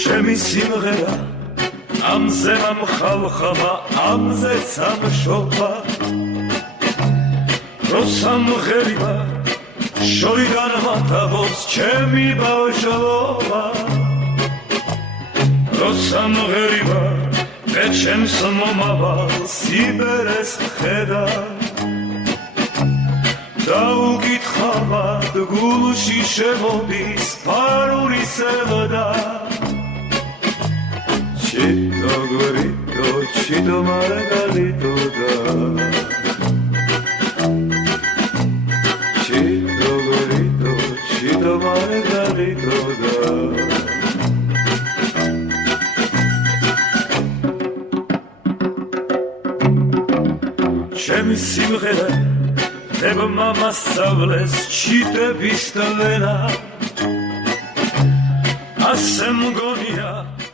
ჩემი სიმღერა ამზე მომხალხობა ამზე სამშობა როსამღერია შორიდან მათაბობს ჩემი ბავშვობა როსამღერია მე ჩემს მომავალ სიბერეს ხედა დაუკითხავად გულში შემოდის ფარული სევდა Chito gorito, chito margarito da Chito gorito, chito margarito da Ჩემი სიმღერა დებმა მასწავლეს ჩიტების ტვენა ასე მგონია